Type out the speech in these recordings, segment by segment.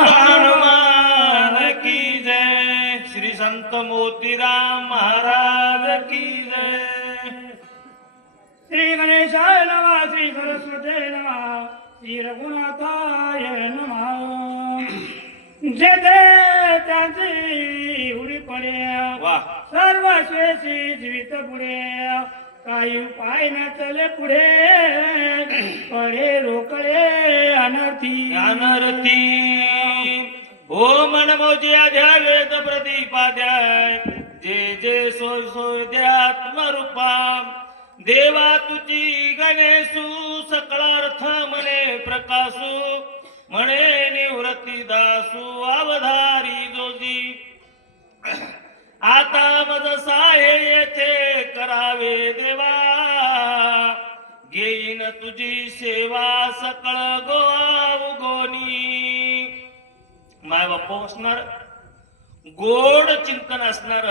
हनुमान की जय, श्री संत मोतीराम महाराज की जय. श्री गणेशाय नमः, श्री सरस्वती नमः, श्री रघुनाथाय नमः. जेथे त्यांची उडी पडे वाह. सर्व स्वेशी जीवित पुढे, काही पाय न चले पुढे, पडे रोकळे अनर्थी अनर्थी. हो मनमोजिया द्या वेद प्रतिपाद्याय, जे जे सोय सोय द्या आत्मरूपा. देवा तुझी गणेशू सकळ अर्थ म्हणे प्रकाशू, म्हणे निवृत्ती दासू अवधारी जोजी. आता मज साहे येथे करावे देवा, घेईन तुझी सेवा सकळ गोवा उगोनी. माय बापू असणार, गोड चिंतन असणार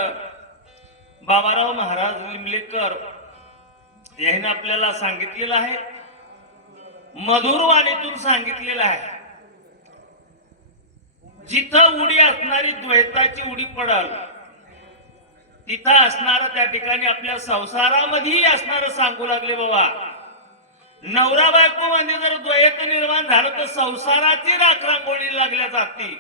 बाबाराव महाराज लिमलेकर यांनी आपल्याला सांगितलेलं आहे, मधुर वाणीतून सांगितलेलं आहे. जिथं उडी असणारी द्वैताची उडी पडल, तिथं असणार त्या ठिकाणी आपल्या संसारामध्येही असणार सांगू लागले बाबा. नवरा बायको मध्ये जर द्वैत निर्माण झालं तर संसाराची राखरांगोळी लागल्या जाते.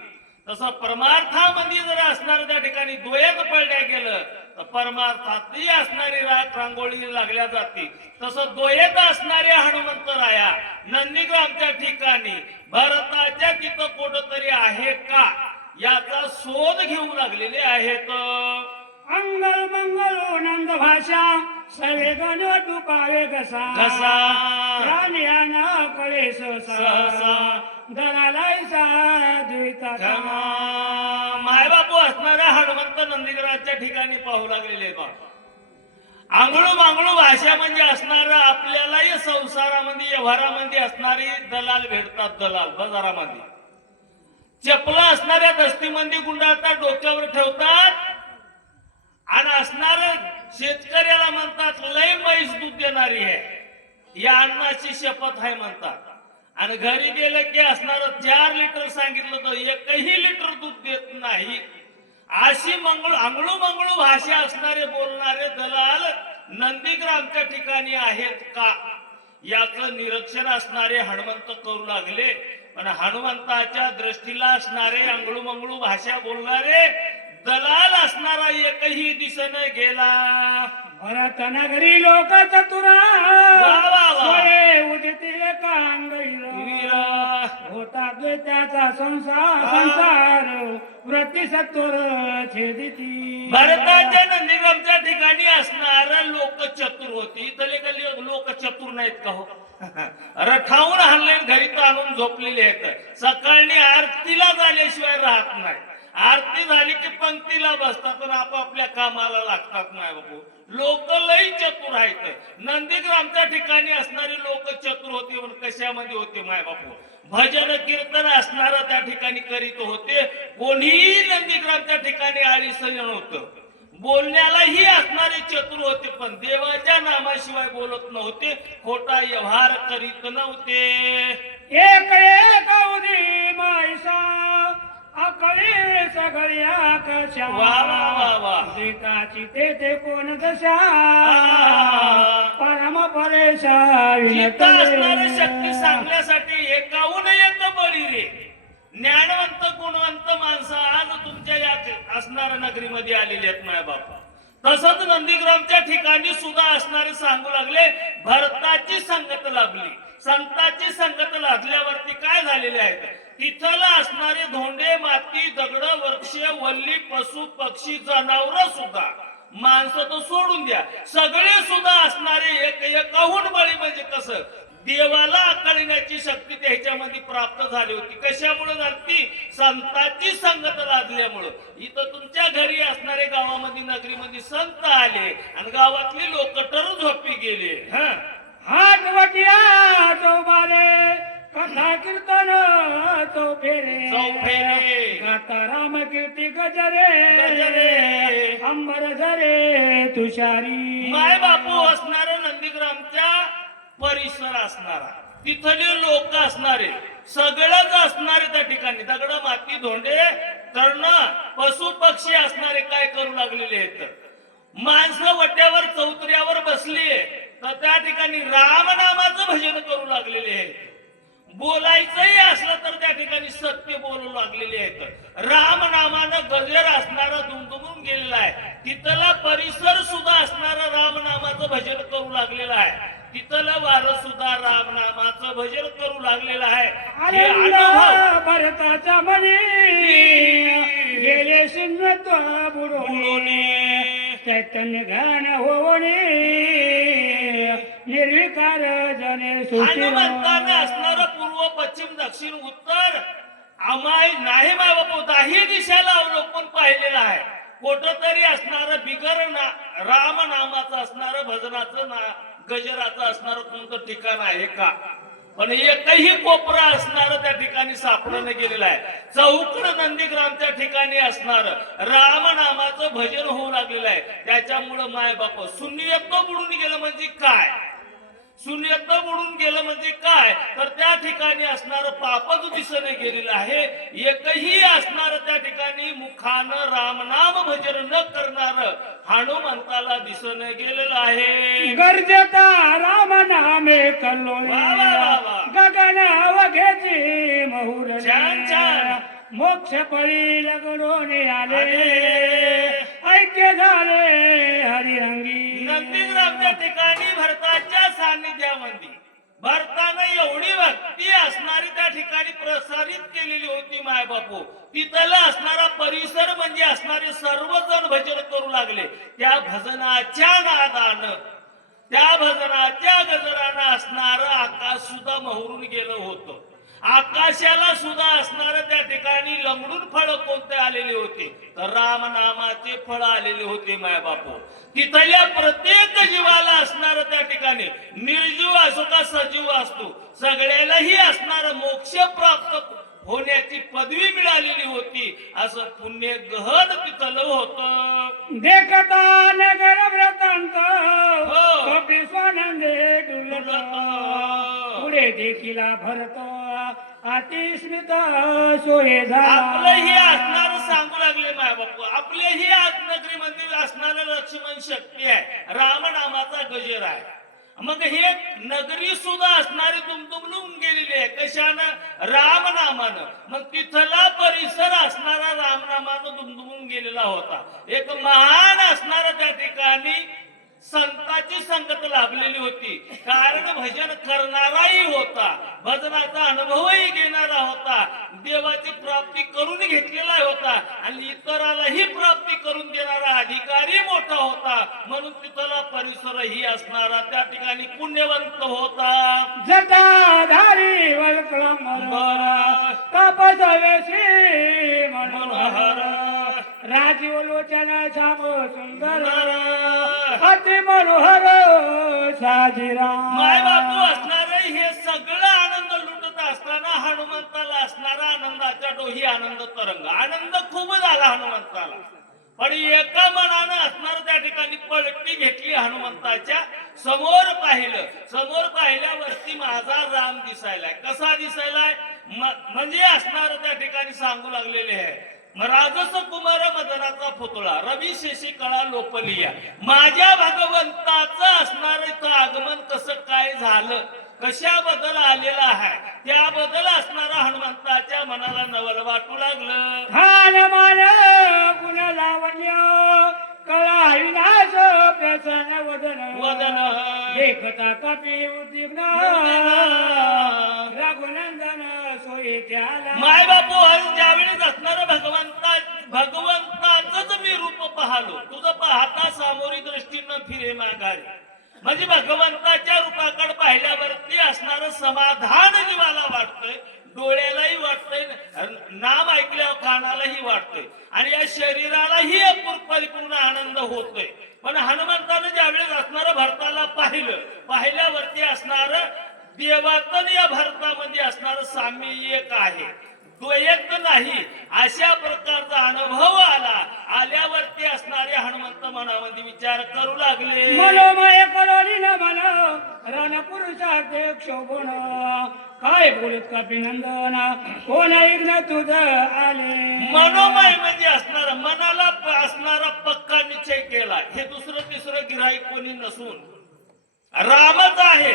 तसं परमार्थामध्ये जर असणार त्या ठिकाणी द्वैत पडल्या गेलं तर परमार्थातही असणारी रांगोळी लागल्या जाते. तसं द्वैत असणारे हनुमंतराया नंदीग्रामच्या ठिकाणी भरताच्या तिथं कुठंतरी आहे का याचा शोध घेऊ लागलेले आहेत. अंगल मंगल नंद भाषा सवे गण टुकावे घसा घसा प्राण्याना कळे सहसा धनालायचा द्वैताचा. माय बापू असणाऱ्या हनुमंत नंदीग्रामच्या ठिकाणी पाहू लागलेले बा. आंघोळ मांगळू भाषा म्हणजे असणार आपल्यालाही संसारामध्ये व्यवहारामध्ये असणारी दलाल भेटतात. दलाल बाजारामध्ये चपला असणाऱ्या दस्तीमध्ये गुंडाळतात, डोक्यावर ठेवतात आणि असणार शेतकऱ्याला म्हणतात लय म्हैस दूध देणारी आहे, या अन्नाची शपथ आहे म्हणतात. आणि घरी गेलं की असणार 4 लिटर सांगितलं तर 1ही लिटर दूध देत नाही. अशी आंगळू मंगळू भाषा असणारे बोलणारे दलाल नंदीग्रामच्या ठिकाणी आहेत का याचं निरीक्षण असणारे हनुमंत करू लागले. पण हनुमंताच्या दृष्टीला असणारे आंगळू मंगळू भाषा बोलणारे दलाल असणारा एकही दिसेना गेला. भरत नगरी लोक चतुरा उदिती वीर होता त्याचा संसार वृत्ती सत्वर छेदिती. भारताच्या नंदीग्रामच्या ठिकाणी असणार लोक चतुर होती. तले लोक चतुर नाहीत का हो? रठावून हाणले घरी तर आणून झोपलेले आहेत. सकाळी आरतीला झाल्याशिवाय राहत नाही. आरती झाली की पंक्तीला बसतात आणि आपापल्या कामाला लागतात. नाही बाबू लोक लई चतुर आहेत. नंदीग्रामच्या ठिकाणी असणारे लोक चतुर होते. पण कशामध्ये होते माय बापू? भजन कीर्तन असणार त्या ठिकाणी करीत होते. कोणीही नंदीग्रामच्या ठिकाणी आळीसं नव्हतं. बोलण्यालाही असणारे चतुर होते, पण देवाच्या नामाशिवाय बोलत नव्हते, खोटा व्यवहार करीत नव्हते. एक एक उदी मायसा अकळे सगळी आकाशा वा वा वा वा. एकाची ते कोण दशा परम परेशा जिथं असणारी शक्ती सांगण्यासाठी एकाहून एक बळी रे. ज्ञानवंत गुणवंत माणसं आज तुमच्या या असणाऱ्या नगरीमध्ये आलेली आहेत माय बाप. तसंच नंदीग्रामच्या ठिकाणी सुद्धा असणारे सांगू लागले भरताची संगत लाभली. संतांची संगत लाभल्यावरती काय झालेले आहेत? तिथलं असणारे धोंडे माती दगड वृक्ष वल्ली पशु पक्षी जनावर सुद्धा माणसं तर सोडून द्या, सगळे सुद्धा असणारे एकाहून बळी. म्हणजे कसं देवाला आकळण्याची शक्ती त्याच्यामध्ये प्राप्त झाली होती. कशामुळे झाली? संतांची संगत लाभल्यामुळं. इथं तुमच्या घरी असणारे गावामध्ये नगरीमध्ये संत आले आणि गावातली लोक तर झोपी गेले. हात वटिया चौबारे कथा कीर्तन चौफेरे गाता राम कीर्ती गजरे अंबर झरे तुषारी. माय बापू असणारा नंदीग्रामच्या परिसर असणारा, तिथले लोक असणारे, सगळंच असणारे त्या ठिकाणी दगड माती हाती धोंडे तरण पशु पक्षी असणारे काय करू लागलेले आहेत माणसं वट्यावर चौतऱ्यावर बसली तर त्या ठिकाणी रामनामाचं भजन करू लागलेले आहेत बोलायचंही असलं तर त्या ठिकाणी सत्य बोलू लागलेले आहेत रामनामानं गजर असणारा दुमदुमून गेलेला आहे तिथला परिसर सुद्धा असणारा रामनामाचं भजन करू लागलेलं आहे तिथलं वारं सुद्धा रामनामाचं भजन करू लागलेलं आहे हे अनुभव भरताच्या मनी गेले शून्यत्व बुडवणे चैतन्य ज्ञान होणे निर्विकार जने हनुमंताने असणारं पूर्व पश्चिम दक्षिण उत्तर आम्हाही नाही माय बापू दाही दिशेला अवलोकन पाहिलेलं आहे कुठं तरी असणारं बिगर राम नामाचं असणारं भजनाचं गजराचं असणारं कोणतं ठिकाण आहे का पण एकही कोपरा असणार त्या ठिकाणी सापडणं गेलेलं आहे चौकड नंदीग्रामच्या ठिकाणी असणार राम नामाचं भजन होऊ लागलेलं आहे त्याच्यामुळं माय बाप शून्यत्व बुडून गेलं म्हणजे काय शून्यत्व बुडून गेलं म्हणजे काय तर त्या ठिकाणी असणारं पापच दिसणे गेलेलं आहे एकही असणार त्या ठिकाणी मुखानं रामनाम भजन न करणार हनुमंताला दिसणे गेलेलं आहे गरजेचा राम नामे कल्लो वा वा वा वा. गगन वघेची महुर छान छान मोक्ष पळी लगडून आले ऐक्य झाले हरिरंगी नंदीग्रामच्या ठिकाणी भरताच्या सान्निध्यामध्ये भरतानं एवढी भक्ती असणारी त्या ठिकाणी प्रसारित केलेली होती माय बापू तिथला असणारा परिसर म्हणजे असणारे सर्वजण भजन करू लागले त्या भजनाच्या नादानं त्या भजनाच्या गजरानं असणार आकाश सुद्धा महरून गेलं होतं आकाशाला सुद्धा असणार त्या ठिकाणी लंगडून फळ कोणते आलेले होते तर रामनामाचे फळ आलेले होते माय बापू तिथल्या प्रत्येक जीवाला असणार त्या ठिकाणी निर्जीव असो का सजीव असतो सगळ्यालाही असणार मोक्ष प्राप्त होण्याची पदवी मिळालेली होती असं पुण्य गहन तिथलं होतं देखता नगर व्रतांत हो. कपी स्वानंदे डुलत पुढे देखीला भरत अतिस्मित सोये आपलंही झाला असणार सांगू लागले माय बापू आपल्याही आत्मनगरी मंदिर असणार लक्ष्मण शक्ती आहे रामनामाचा गजर आहे मग हे नगरी सुद्धा असणारी दुमदुमलून गेलेली आहे कशानं रामनामानं मग तिथला परिसर असणारा रामनामानं दुमदुमून गेलेला होता एक महान असणारा त्या ठिकाणी संतांची संगत लाभलेली होती कारण भजन करणाराही होता भजनाचा अनुभवही घेणारा होता देवाची प्राप्ती करून घेतलेला होता आणि इतरालाही प्राप्ती करून देणारा अधिकारी मोठा होता म्हणून तिथला परिसरही असणारा त्या ठिकाणी पुण्यवंत होता जटाधारी वल्कळंबर तपसवेशी मनोहर राजीव लोचन श्याम सुंदर अति मनोहर साजिरा माय बापू असणार हे सगळं आनंद लुटत असताना हनुमंताला असणारा आनंदाच्या डोही आनंद तरंग आनंद खूप झाला हनुमंताला पण एका मनानं असणार त्या ठिकाणी पलटी घेतली हनुमंताच्या समोर पाहिल्यावरती माझा राम दिसायलाय कसा दिसायलाय म्हणजे असणार त्या ठिकाणी सांगू लागलेले आहे राजस कुमार मदनाचा पुतळा रवी शेषी कळा लोपलिया माझ्या भगवंताचं असणार इथं आगमन कसं काय झालं कशाबद्दल आलेला आहे त्याबद्दल असणारा हनुमंताच्या मनाला नवल वाटू लागलं खान मान गुण लावण्य कळा विनाश प्रसन्न वदन देखता कपी उद्विग्न रघुनंदन सोयी त्याला माय बापू आज ज्यावेळेस असणार भगवंताच मी रूप पाहलो तुझं पाहता सामोरी दृष्टीनं फिरे माघारी म्हणजे भगवंताच्या रूपाकडे पाहिल्यावरती असणारं समाधान जीवाला वाटतंय डोळ्यालाही वाटतंय नाम ऐकल्यावर कानालाही वाटतंय आणि या शरीरालाही परिपूर्ण आनंद होतोय पण हनुमंतानं ज्यावेळेस असणारं भरताला पाहिल्यावरती असणारं देवातन या भरतामध्ये असणारं साम्य एक आहे द्वैत नाही अशा प्रकारचा अनुभव आल्यावरती असणारे हनुमंत मनामध्ये विचार करू लागले मनोमय करोली न मन रणपुरुषाचे क्षोभण काय बोलत कापिनंदन कोण ऐकणं तुझं आले मनोमय म्हणजे असणारा मनाला असणारा पक्का निश्चय केला हे दुसरं तिसरं गिराईक कोणी नसून रामच आहे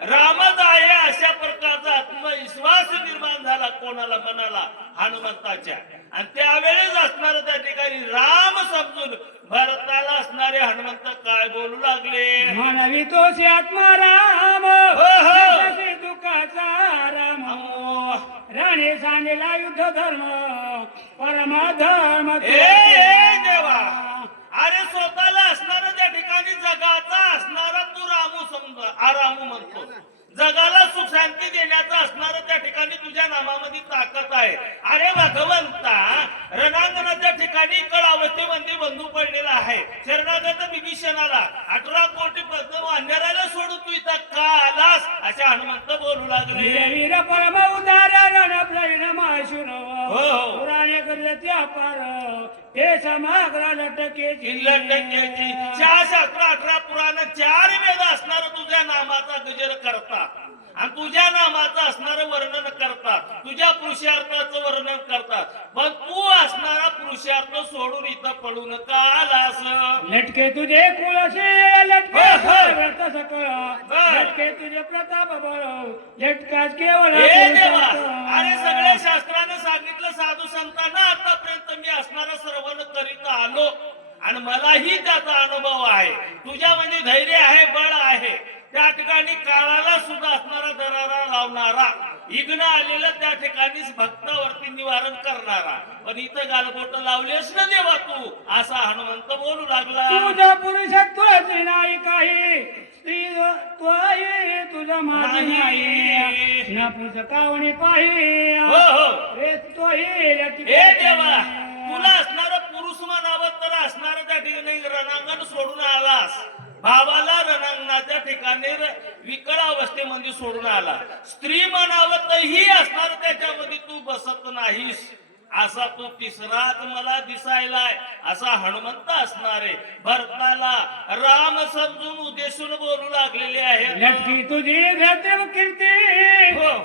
रामच आहे अशा प्रकारचा आत्मविश्वास निर्माण झाला कोणाला मनाला हनुमंताच्या आणि त्यावेळेस असणार त्या ठिकाणी राम समजून भरताला असणारे हनुमंत काय बोलू लागले मानवी तोशी आत्मा राम जशी दुःखाचा राम राणे सांगेला युद्ध धर्म परमाधर्म ए देवा अरे स्वतःला असणारा त्या ठिकाणी जगाचा असणारा तू रामू समज रामू म्हणतो जगाला सुख शांती देण्याचा असणारा त्या ठिकाणी तुझ्या नामामध्ये ताकद आहे अरे भगवंता रणांगणाच्या ठिकाणी कळ अवस्थेमध्ये बंधू पडलेला आहे शरणागत विभीषणाला 18 कोटी पद्म अंधाराला सोडून तू इथं का आलास अशा हनुमंत बोलू लागले वीर परम उदाहरण प्रवीण माशुर हो. पुराणे करते अपार हे समाग्र लटकेची लटकेची 4 शास्त्र 18 पुराण 4 वेद असणार तुझ्या नामाचा गजर करतात आणि तुझ्या नामाचं असणारं वर्णन करतात तुझ्या पुरुषार्थाचं वर्णन करतात पण तू असणारा पुरुषार्थ सोडून इथं पडून का आलास लटके तुझे कुळशे लटके व्रत सकळ लटके तुझे प्रताप बळ लटकाच केवळ हे देवा अरे सगळ्या शास्त्रानं सांगितलं साधू संतांना आतापर्यंत मी असणारा श्रवण करीत आलो आणि मलाही त्याचा अनुभव आहे तुझ्या म्हणजे धैर्य आहे बळ आहे त्या ठिकाणी काळाला सुद्धा असणारा दरारा लावणारा इग्न आलेलं त्या ठिकाणीच भक्तावरती निवारण करणारा पण इथं गालबोट लावलेस ना देवा तू असा हनुमंत बोलू लागला तुझा पुरुषत्वाची नाही काही स्त्री तो आहे तुझा माझी नाही ना पुरुष कावणी पाहि हो रे तो हे देवा तुला असणारा पुरुष म्हणावं तर असणारा त्या ठिकाणी रणांगण सोडून आलास भावाला रणांगणाच्या ठिकाणी विकळ अवस्थेमध्ये सोडून आला स्त्री म्हणावं तरीही असणार त्याच्यामध्ये तू बसत नाहीस असा तू तिसराच मला दिसायलाय असा हनुमंत असणारे भरताला राम समजून उद्देशून बोलू लागलेले आहे लटकी तुझी धर्म कीर्ती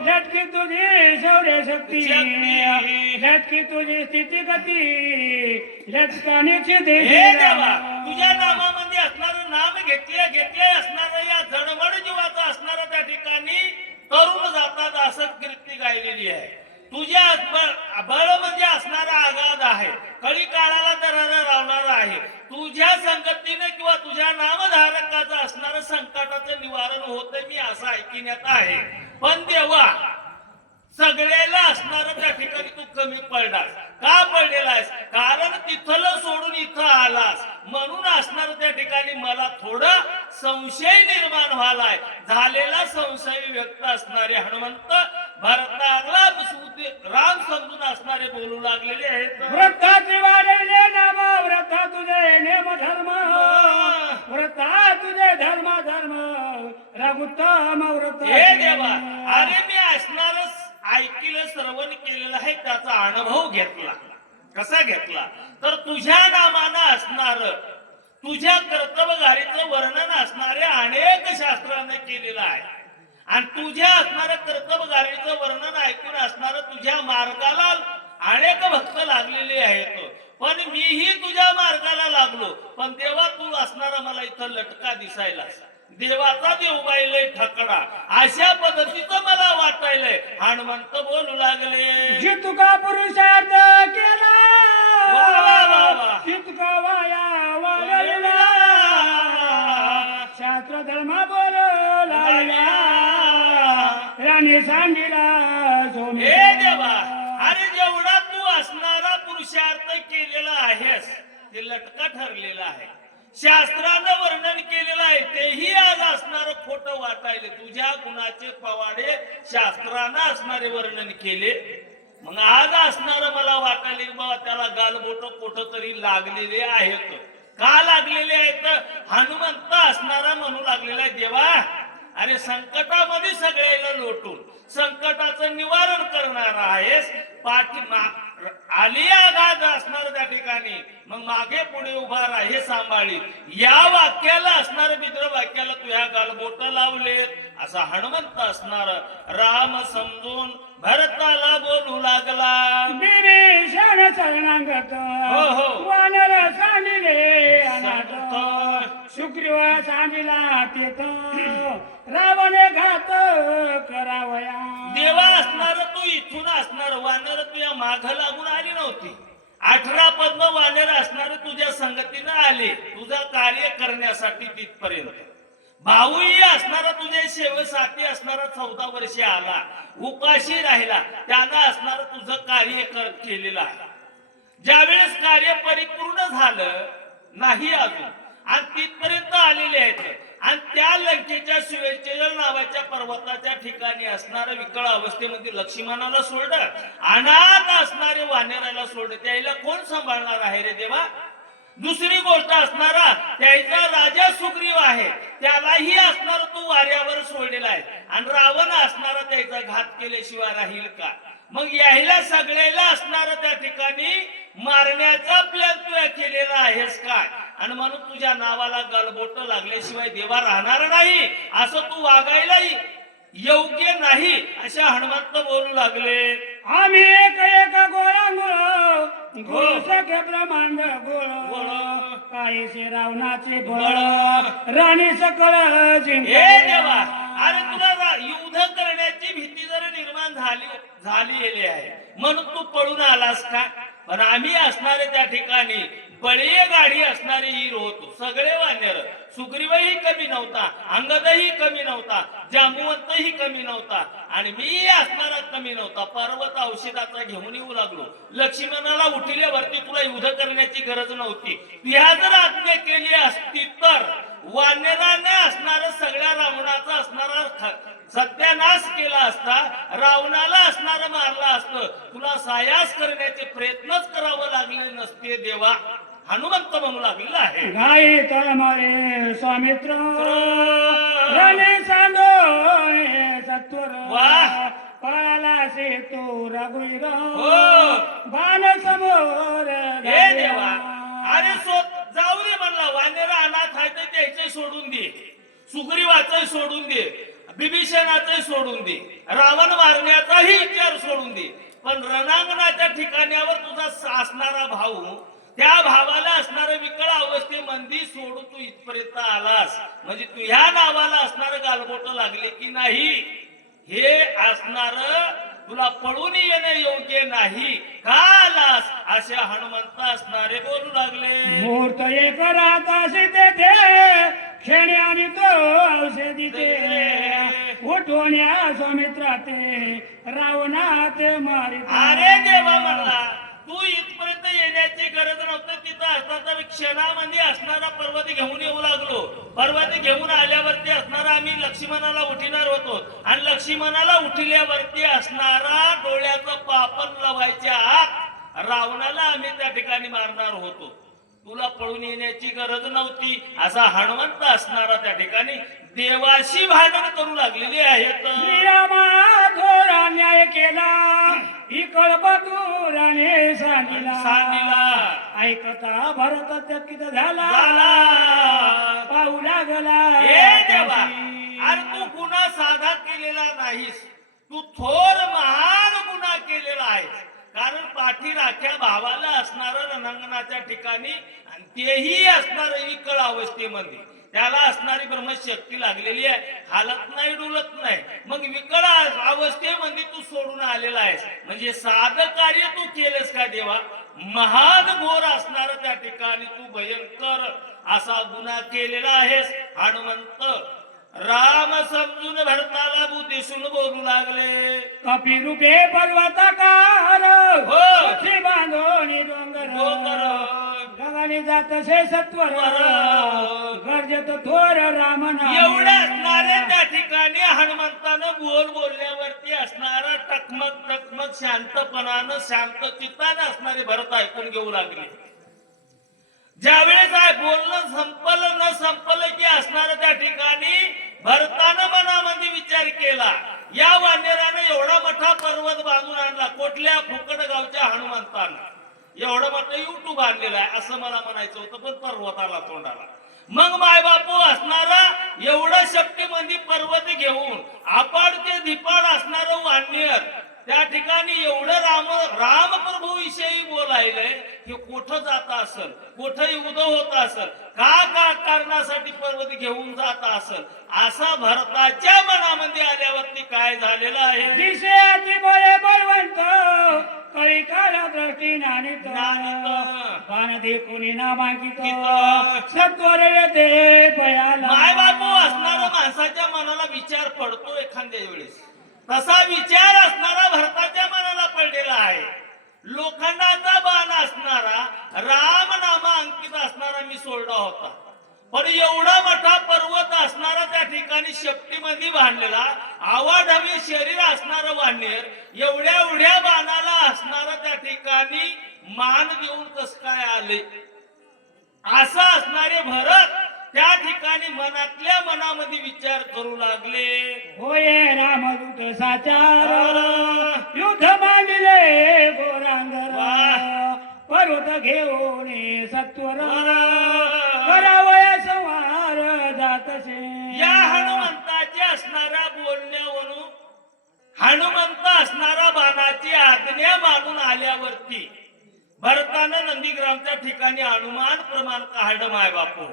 लटकी तुझी शौर्य शक्ती लटकी तुझी स्थिती गती लटकानेची हे देवा तुझ्या नामामध्ये असणारं नाम घेतले असणारं या जडमड जीवाचा असणारा त्या ठिकाणी तरुण जातात असं कीर्ती गायलेली आहे तुझ्या बळ म्हणजे असणारा आघात आहे कळी काळाला दरारा लावणारा आहे तुझ्या संगतीने किंवा तुझ्या नामधारकाचं असणारं संकटाचं निवारण होतं मी असं ऐकण्यात आहे पण देवा सगळ्याला असणार त्या ठिकाणी तू कमी पडलास का पडलेला आहेस कारण तिथलं सोडून इथं आलास म्हणून असणार त्या ठिकाणी मला थोडा संशय निर्माण व्हालाय झालेला संशय व्यक्त असणारे हनुमंत भरताला राम समजून असणारे बोलू लागलेले आहेत व्रताचे वाढवले नाम व्रता तुझे नेम धर्म व्रता तुझे धर्म रघुत्तम व्रत हे देवा अरे मी असणारच ऐकलं श्रवण केलेलं आहे त्याचा अनुभव घेतला कसा घेतला तर तुझ्या नामानं असणार तुझ्या कर्तव्यगारीचं वर्णन असणारे अनेक शास्त्राने केलेलं आहे आणि तुझ्या असणाऱ्या कर्तव्यगारीचं वर्णन ऐकून असणार तुझ्या मार्गाला अनेक भक्त लागलेले आहेत पण मीही तुझ्या मार्गाला लागलो पण तेव्हा तू असणारा मला इथं लटका दिसायला देवाचा देवबाईले ठकडा अशा पद्धतीचं मला वाटायलंय हनुमंत बोलू लागले जी तुका पुरुषार्थ केला तितका वाया वाढला शास्त्र धर्म बोलला राणी सांगिला हे देवा अरे जेवढा तू असणारा पुरुषार्थ केलेला आहेस ते लटका ठरलेला आहे शास्त्रानं वर्णन केलेलं आहे तेही आज असणार खोटं वाटायले तुझ्या गुणाचे पवाडे शास्त्रानं असणारे वर्णन केले मग आज असणार मला वाटायले बाबा त्याला गालबोट कुठं तरी लागलेले आहेत का लागलेले आहेत हनुमंत असणारा म्हणू लागलेला आहे देवा अरे संकटामध्ये सगळ्याला लोटून संकटाचं निवारण करणारा आहेस आली आघात असणार त्या ठिकाणी मग मागे पुढे उभा राहा हे सांभाळी या वाक्याला असणार मित्र वाक्याला तुझ्या गालबोट लावलेत असा हनुमंत असणार राम समजून भरताला बोलू लागला विभीषण शरणागत हो. वानर सांडिले अनाथ सुग्रीव सांडिला तेथ रावणे घात करावया देवा असणार तू इथून असणार वानर तुझ्या माग लागून आली नव्हती 18 पद्म वानर असणार तुझ्या संगतीनं आले तुझं कार्य करण्यासाठी तिथपर्यंत भाऊही असणारा तुझ्या सेवेसाठी असणारा 14 वर्षे आला उपाशी राहिला त्यानं असणार तुझं कार्य केलेलं आहे ज्यावेळेस कार्य परिपूर्ण झालं नाही अजून आणि तिथपर्यंत आलेले आहेत आणि त्या लंकेच्या शिवेचेजळ नावाच्या पर्वताच्या ठिकाणी असणाऱ्या विकळ अवस्थेमध्ये लक्ष्मणाला सोडलं अनाथ असणारे वानेराला सोडलं त्याला कोण सांभाळणार आहे रे देवा दुसरी गोष्ट असणारा त्याचा राजा सुग्रीव आहे त्यालाही असणार तू वाऱ्यावर सोडलेला आहे आणि रावण असणारा त्याचा घात केल्याशिवाय राहील का मग यायला सगळ्याला असणार त्या ठिकाणी मारण्याचा प्लॅन तू केलेला आहेस काय आणि म्हणून तुझ्या नावाला गलबोट लागल्याशिवाय देवा राहणार नाही असं तू वागायला योग्य नाही अशा हनुमंत बोलू लागले आम्ही एक एक गोळांगुळ गोळ सखे ब्रह्मांड गोळ काहीसे रावणाचे बळ राणी सकळ हे जिंकले देवा अरे तुला युद्ध करण्याची भीती जर निर्माण झाली आहे म्हणून तू पळून आलास का पण आम्ही असणारे त्या ठिकाणी बळीय गाडी असणारे हीर होतो सगळे वानर सुग्रीवही कमी नव्हता अंगदही कमी नव्हता जांबुवंतही कमी नव्हता आणि मी असणारा कमी नव्हता पर्वत औषधाचा घेऊन येऊ लागलो लक्ष्मणाला उठल्यावरती तुला युद्ध करण्याची गरज नव्हती ह्या जर आज्ञा केली असती तर वानराने असणारा सगळ्या रावणाचा असणारा सत्यानाश केला असता रावणाला असणारा मारला असतं तुला सायास करण्याचे प्रयत्नच करावं लागले नसते देवा हनुमंत म्हणू लागलेला आहे गाई तळमळे स्वामित्र रणे सांगो सत्वर वाह. पळाला से तो रघुवीर हो. बाण समोर हे देवा अरे जाऊ दे म्हणला वानेरा अनाथ आहे तर त्याचे सोडून दे सुग्रीवाचं सोडून दे बिभीषणाचे सोडून दे रावण मारण्याचाही विचार सोडून दे पण रणांगणाच्या ठिकाणावर तुझा असणारा भाऊ त्या भावाला असणाऱ्या विकळ अवस्थेमध्ये सोडून तू इथपर्यंत आलास म्हणजे तुझ्या नावाला असणारं गालबोट लागले की नाही हे असणार तुला पळून येणं योग्य नाही का आलास अशा हनुमंत असणारे बोलू लागले मुहूर्त एक राताशी तेथे खेणे आणि तो औषधी ते उठवण्या स्वामित्रा ते रावणात मारी अरे देवा म्हणला तू इथपर्यंत येण्याची गरज नव्हती तिथं असताना क्षणामध्ये असणारा पर्वत घेऊन येऊ लागलो पर्वत घेऊन आल्यावरती असणारा आम्ही लक्ष्मणाला उठणार होतो आणि लक्ष्मणाला उठल्यावरती असणारा डोळ्याचं पापण लावायच्या आत रावणाला आम्ही त्या ठिकाणी मारणार होतो तुला पळून येण्याची गरज नव्हती असा हनुमंत असणारा त्या ठिकाणी देवाशी भांडण करू लागलेले आहेत थोडा न्याय केला इकळ बदुराने सांगितला ऐकता भरत चकित झाला पाहू लागला हे देवा अरे तू गुन्हा साधा केलेला नाहीस तू थोर महान गुन्हा केलेला आहेस कारण पाठीराख्या भावाला असणार रणांगणाच्या ठिकाणी आणि तेही असणार विकळ अवस्थेमध्ये त्याला असणारी ब्रह्मशक्ती लागलेली आहे हालत नाही डुलत नाही मग विकळ अवस्थेमध्ये तू सोडून आलेला आहेस म्हणजे साधं कार्य तू केलंस का देवा महान घोर असणार त्या ठिकाणी तू भयंकर असा गुन्हा केलेला आहेस हनुमंत राम समजून भरताला बुद्धीसून बोलू लागले कपी रूपे पर्वताकार हो बांधोनी डोंगर गगनी जात से सत्वर गरजत थोर रामन एवढ्या असणारे त्या ठिकाणी हनुमंतानं बोलल्यावरती असणारा टकमक शांतपणानं शांत चित्तानं असणारे भरत ऐकून घेऊ लागले ज्यावेळेस बोलणं संपलं न संपलं की असणार त्या ठिकाणी भरतानं मनामध्ये विचार केला या वानेरानं एवढा मोठा पर्वत बांधून आणला कुठल्या फुकट गावच्या हनुमंतानं एवढं मोठं युट्यूब आणलेलं आहे असं मला म्हणायचं होतं पण पर्वताला तोंडाला मग मायबापू असणारा एवढं शक्तिमंदी पर्वत घेऊन आपाड ते धिपाड असणारं वानेर त्या ठिकाणी एवढं रामप्रभू विषयी बोलायलंय की कुठं जात असल कुठं युद्ध होत असल का कारणासाठी पर्वत घेऊन जात असल असा भरताच्या मनामध्ये आल्यावरती काय झालेलं आहे दिसे अति बळे बळवंत कळी काला दृष्टी नानित पान देखुनी नामांकित सत्वर येते पयाला माय बापू असणारा माणसाच्या मनाला विचार पडतो एखाद्या वेळेस तसा विचार असणारा भरताच्या मनाला पडलेला आहे लोखंडाचा बाण असणारा राम नामा अंकित असणारा मी सोडला होता पण एवढा मोठा पर्वत असणारा त्या ठिकाणी शक्तीमध्ये बांधलेला आवाढवी शरीर असणारं वानेर एवढ्या बाणाला असणारा त्या ठिकाणी मान देऊन कस काय आले असं असणारे भरत त्या ठिकाणी मनातल्या मनामध्ये विचार करू लागले होय रामदूत साचार युद्ध मांडले गोरांगर पर्वत घेऊन सत्वर करावया संहार जातसे या हनुमंताचे असणाऱ्या बोलण्यावरून हनुमंत असणारा बाणाची आज्ञा मानून आल्यावरती भरतानं नंदीग्रामच्या ठिकाणी हनुमान प्रमाण काढलं माय बापू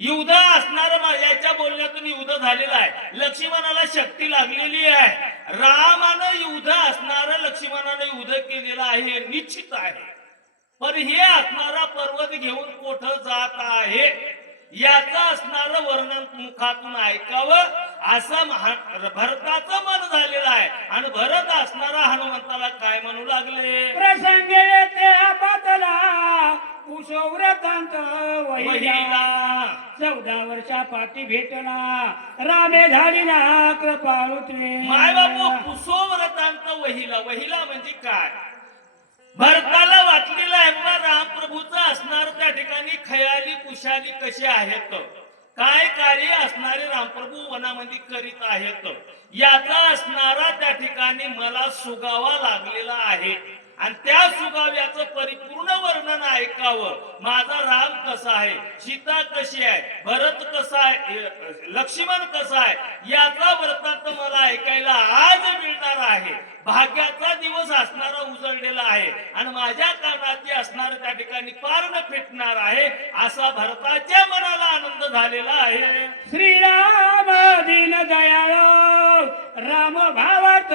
युद्ध असणार याच्या बोलण्यातून युद्ध झालेलं आहे लक्ष्मणाला शक्ती लागलेली आहे रामानं युद्ध असणार लक्ष्मणानं युद्ध केलेलं आहे निश्चित आहे पण हे असणारा पर्वत घेऊन कुठं जात आहे याचं असणारं वर्णन मुखातून ऐकावं असं भरताचं मन झालेलं आहे आणि भरत असणारा हनुमंताला काय म्हणू लागले प्रसंग येते पातला कुशव्रतांत वहिला 14 वर्षा पाठी भेटला रामे झालीला कृपाळुत्वे माय बापू कुशव्रतांत वहिला म्हणजे काय भरताला वाटलेला आहे बा रामप्रभूचं असणार त्या ठिकाणी खयाली कुशाली कसे आहेत काय कार्य असणारे रामप्रभू वनामध्ये करीत आहेत याचा असणारा त्या ठिकाणी मला सुगावा लागलेला आहे आणि त्या सुगाव्याचं परिपूर्ण वर्णन ऐकावं माझा राम कसा आहे सीता कशी आहे भरत कसा आहे लक्ष्मण कसा आहे याचा वृत्तांत मला ऐकायला आज मिळणार आहे भाग्याचा दिवस असणारा उजळलेला आहे आणि माझ्या कानाची असणार त्या ठिकाणी पार न पेटणार आहे असा भरताच्या मनाला आनंद झालेला आहे श्रीराम दीन दयाळ राम भावात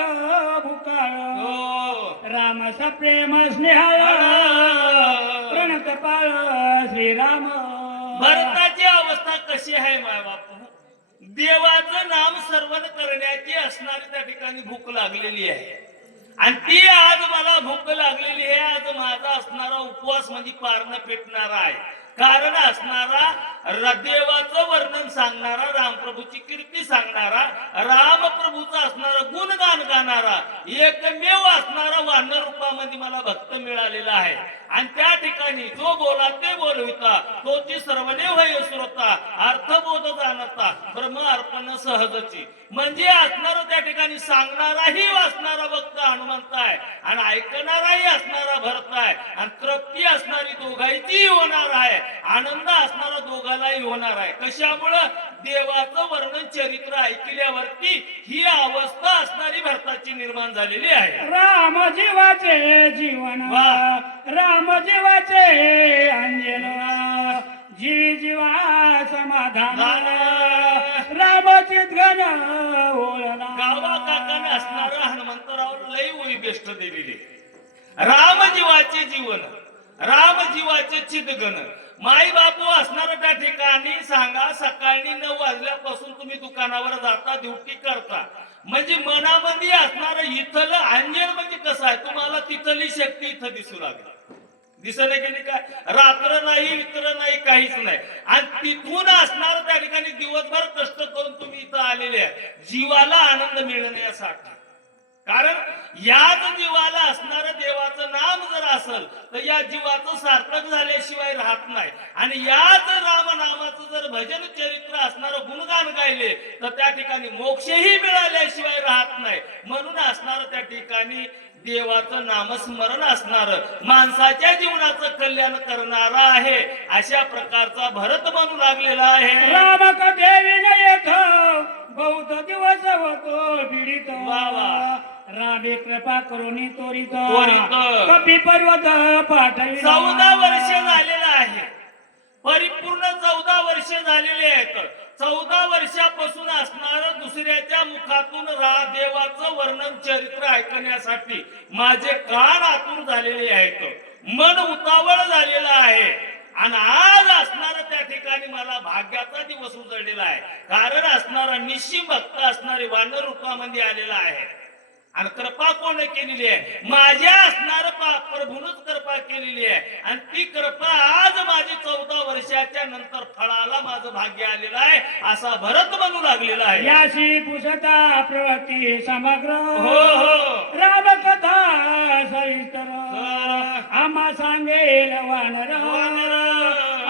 भुकाळ राम सप्रेम स्नेहाळ प्रणत पाळ श्रीराम भरताची अवस्था कशी आहे माय बापू देवाचं नाम सर्वन करण्याची असणारी त्या ठिकाणी भूक लागलेली आहे आणि ती आज मला भूक लागलेली आहे आज माझा असणारा उपवास म्हणजे पारणं पेटणारा आहे कारण असणारा देवाचं वर्णन सांगणारा रामप्रभूची कीर्ती सांगणारा रामप्रभूचा असणारा गुणगान गाणारा एकमेव असणारा वानर रूपामध्ये मला भक्त मिळालेला आहे आणि त्या ठिकाणी जो बोला ते बोलविता तो ती सर्वने होय श्रोता अर्थबोध जाणता ब्रह्म अर्पण सहजची म्हणजे असणारा त्या ठिकाणी सांगणाराही वाचणारा भक्त हनुमंत आहे आणि ऐकणाराही असणारा भरत आहे आणि तृप्ती असणारी दोघांची होणार आहे आनंद असणारा दोघांनाही होणार आहे कशामुळं देवाचं वर्णन चरित्र ऐकल्यावरती ही अवस्था असणारी भरताची निर्माण झालेली आहे राम जीवाचे जीवन राम जीवाचे अंजन जीवी जीवा समाधान रामचित घन ओळला गावा काकाने असणारा हनुमंतराव लई ओळी बेस्ट दिलेली राम जीवाचे जीवन राम जीवाचे चितगण माई बापू असणार त्या ठिकाणी सांगा सकाळी 9 वाजल्यापासून तुम्ही दुकानावर जाता ड्युटी करता म्हणजे मनामध्ये असणार इथलं अंजन म्हणजे कसं आहे तुम्हाला तिथली शक्ती इथं दिसू लागली दिसले गेली काय रात्र नाही मित्र नाही काहीच नाही आणि तिथून असणार त्या ठिकाणी दिवसभर कष्ट करून तुम्ही इथं आलेले आहे जीवाला आनंद मिळण्यासाठी कारण याच जीवाला असणारं देवाचं नाम जर असेल तर या जीवाचं सार्थक झाल्याशिवाय राहत नाही आणि याच राम राम नामाचं जर भजन चरित्र असणारं गुणगान गायले तर त्या ठिकाणी मोक्षही मिळाल्याशिवाय राहत नाही. म्हणून असणार त्या ठिकाणी देवाचं नामस्मरण असणार माणसाच्या जीवनाचं कल्याण करणार आहे. अशा प्रकारचा भरत म्हणू लागलेला आहे. राम कथेवी न येथ बहुत दिवस होतो पीडित वा वा. रामे कृपा करुणी त्वरित त्वरित. कपी पर्वत पाठविला 14 वर्ष झालेलं आहे. परिपूर्ण 14 वर्ष झालेले आहेत. 14 वर्षापासून असणार दुसऱ्याच्या मुखातून देवाचं वर्णन चरित्र ऐकण्यासाठी माझे कान आतुर झालेले आहेत. मन उतावळ झालेलं आहे. आणि आज असणार त्या ठिकाणी मला भाग्याचा दिवस उजळलेला आहे. कारण असणारा निश्चिम भक्त असणारे वानर रूपामध्ये आलेला आहे. आणि कृपा कोण केलेली आहे? माझ्या असणार प्रभूनच कृपा केलेली आहे. आणि ती कृपा आज माझी 14 वर्षाच्या नंतर फळाला माझं भाग्य आलेलं आहे असा भरत म्हणू लागलेला आहे. याशी पुसता प्रवृत्ती समग्र हो हो. राम कथा सविस्तर आम्हा सांगेल वानर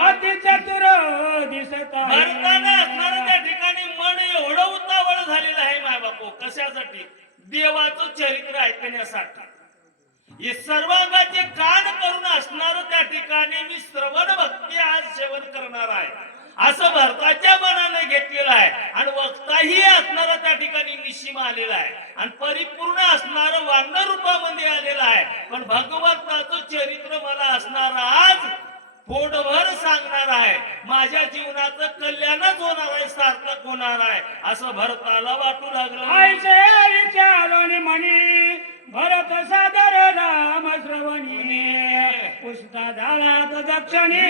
अति चतुर दिसता. भरताना असणार त्या ठिकाणी मन एवढं उतावळ झालेलं आहे माय बापू. कशासाठी? देवाचं चरित्र ऐकण्यासाठी. हे सर्वांगाचे कान करून असणार त्या ठिकाणी मी श्रवण भक्ती आज सेवन करणार आहे असं भरताच्या मनाने घेतलेलं आहे. आणि वक्ताही असणारा त्या ठिकाणी निश्चिम आलेला आहे. आणि परिपूर्ण असणार वानर रूपामध्ये आलेला आहे. पण भगवंताचं चरित्र मला असणार आज पोटभर सांगणार आहे. माझ्या जीवनाचं कल्याणच होणार आहे, सार्थक होणार आहे असं भरताला वाटू लागलं. आईचे विचारोनी म्हणी भरत सादर राम श्रवणी पुसता झाला तर दक्षिणी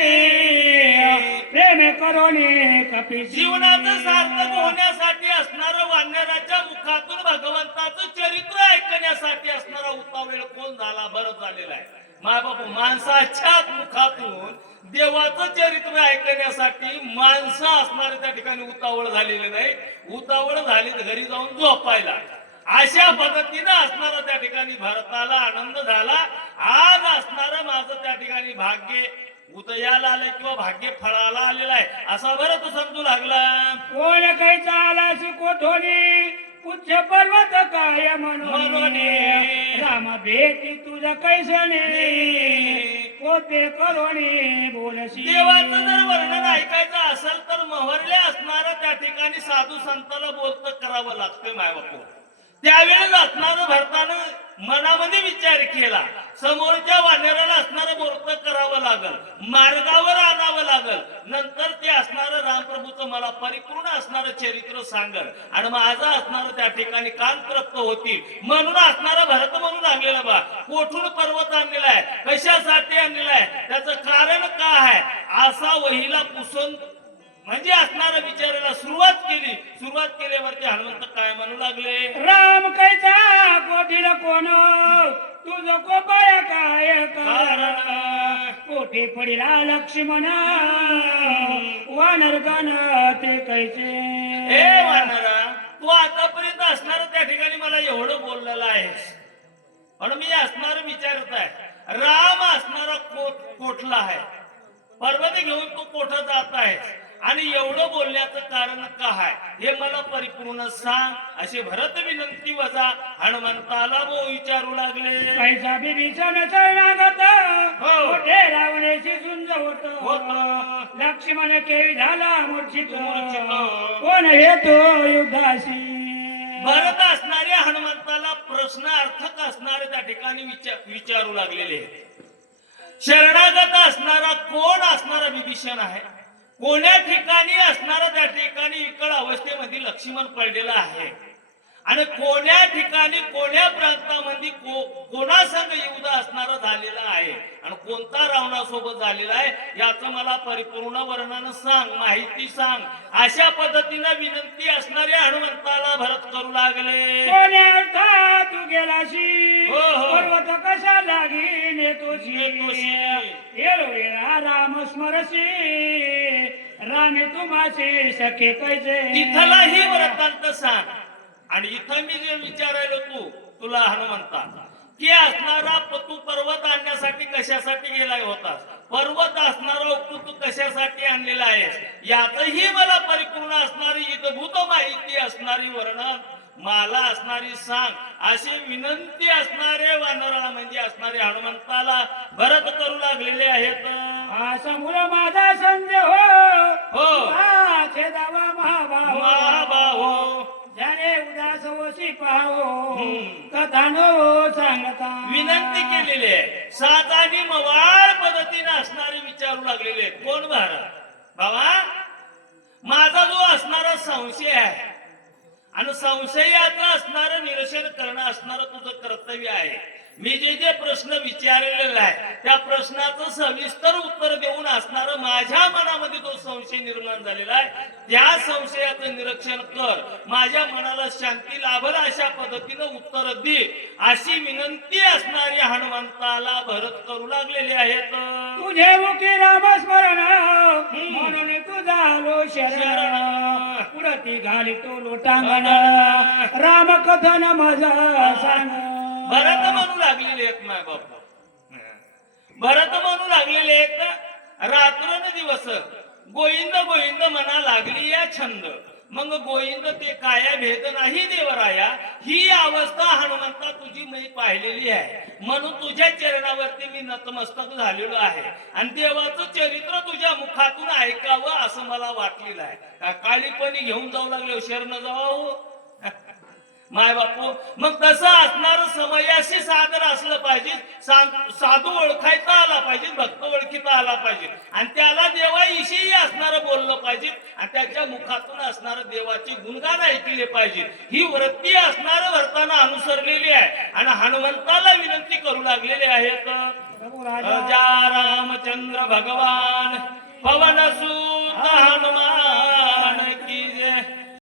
प्रेम करोनी कपी. जीवनाचं सार्थक होण्यासाठी असणारं वानराच्या मुखातून भगवंताचं चरित्र ऐकण्यासाठी असणारा उतावेळ कोण झाला? भरत झालेला आहे. माय बापू, माणसाच्या मुखातून देवाचं चरित्र ऐकण्यासाठी माणसं असणारे त्या ठिकाणी उतावळ झालेले नाही. उतावळ झाली तर घरी जाऊन झोपायला. अशा पद्धतीनं असणारा त्या ठिकाणी भरताला आनंद झाला. आज असणारं माझं त्या ठिकाणी भाग्य उदयाला आले किंवा भाग्य फळाला आलेला आहे असा भरत समजू लागला. कोण काही चाला कोठोनी उच्च पर्वत काय म्हणून राम भेटी तुझा कैसने कोते करोणी बोलशी. देवाचं जर वर्णन ऐकायचं असेल तर महरले असणारं त्या ठिकाणी साधू संताला बोलत करावं लागतं माय बापू. त्यावेळेस असणारं भरतानं मनामध्ये विचार केला. समोरच्या वानराला असणारं बोलत करावं लागल, मार्गावर आणावं लागल. नंतर ते असणारं रामप्रभूचं मला परिपूर्ण असणारं चरित्र सांगल आणि माझं असणारं त्या ठिकाणी कान तृप्त होतील. म्हणून असणारा भरत म्हणून लागलेला बा कोठून पर्वत आणलेला आहे, कशासाठी आणलेला आहे, त्याचं कारण काय आहे असा वहीला पुसून म्हणजे असणारा विचारायला सुरुवात केली. सुरुवात केल्यावरती हनुमंत काय म्हणू लागले? राम कैचा कोठीला कोण तुझ कोपया काय कारण कोठे पडिला लक्ष्मण वानर गण ते कैचे. हे वानरा, तू आतापर्यंत असणार त्या ठिकाणी मला एवढं बोललेलं आहेस, पण मी असणार विचारत आहे. राम असणारा कोठला आहे, पर्वत घेऊन तू कोठं जात आहेस आणि एवढं बोलण्याचं कारण काय हे मला परिपूर्ण सांग अशी भरत विनंती वजा हनुमंताला विचारू लागले. कैसा बिभीषण शरणागत कोठे रावणेची झुंज होत लक्ष्मण केळी झाला मूर्छित कोण येतो युद्धाशी. भरत असणारे हनुमंताला प्रश्नार्थक असणारे त्या ठिकाणी विचारू लागलेले. शरणागत असणारा कोण असणारा विभीषण आहे, कोण्या ठिकाणी असणारा त्या ठिकाणी इकड अवस्थेमध्ये लक्ष्मण पडलेला आहे आणि कोण्या ठिकाणी कोण्या प्रांतामध्ये कोणासंग युद्ध असणारा झालेला आहे आणि कोणता रावणासोबत झालेला आहे याचं मला परिपूर्ण वर्णन सांग, माहिती सांग. अशा पद्धतीने विनंती असणाऱ्या हनुमंताला भरत करू लागले. कोण्या तू गेलाशी हो, हो. पर्वत कशा लागी नेतोशी येळोवेळा राम स्मरशी रामे तुम्हाचे सखे कैसे. तिथलाही वृत्तांत सांग. आणि इथं मी जे विचारायलो तुला हनुमंता की असणारा तू पर्वत आणण्यासाठी कशासाठी गेलाय होतास, पर्वत असणारा तू कशासाठी आणलेला आहेस, यातही मला परिपूर्ण असणारी इतभूत माहिती असणारी वर्णन मला असणारी सांग, अशी विनंती असणारे वानराला म्हणजे असणारे हनुमंताला भरत करू लागलेले आहेत. असा मुला माझा संदेह हो. छेदावा महाभाव महाभाहो ज्याने उदास वशी पाहो हम्म. कथा नो सांगता विनंती केलेली आहे. सात आणि मवाळ पद्धतीने असणारे विचारू लागलेले आहेत. कोण महाराज बाबा, माझा जो असणारा संशय आहे आणि संशयाचं असणारं निरसन करणं असणारं तुझं कर्तव्य आहे. मी जे जे प्रश्न विचारलेला आहे त्या प्रश्नाचं सविस्तर उत्तर देऊन असणारं माझ्या मनामध्ये जो संशय निर्माण झालेला आहे त्या संशयाचं निरीक्षण कर, माझ्या मनाला शांती लाभल अशा पद्धतीनं उत्तर दे, अशी विनंती असणारी हनुमंताला भरत करू लागलेले आहेत. तुझे मुखी रामस्मरण म्हणून तुझा आलो शरण पुढती घाली तो लोटांगण रामकथन माझा सांग. भरत म्हणू लागलेले आहेत माय बाप, भरत म्हणू लागलेले आहेत रात्र न दिवस गोविंद गोविंद म्हणा लागली या छंद. मग गोविंद ते काया भेद नाही देवराया, ही अवस्था हनुमंता तुझी मी पाहिलेली आहे, म्हणून तुझ्या चरणावरती मी नतमस्तक झालेलो आहे आणि देवाचं चरित्र तुझ्या मुखातून ऐकावं असं मला वाटलेलं आहे. का काळीपणी घेऊन जाऊ लागले शरण जावा माय बापू. मग तसं असणार समयाशी सादर असलं पाहिजे, साधू ओळखायचा आला पाहिजे, भक्त ओळखीता आला पाहिजे आणि त्याला देवाविषयी असणारं बोललं पाहिजे आणि त्याच्या मुखातून असणारं देवाचे गुणगान ऐकले पाहिजे. ही वृत्ती असणारं भरताना अनुसरलेली आहे आणि हनुमंताला विनंती करू लागलेले आहेत. राजा रामचंद्र भगवान पवन सूत हनुमान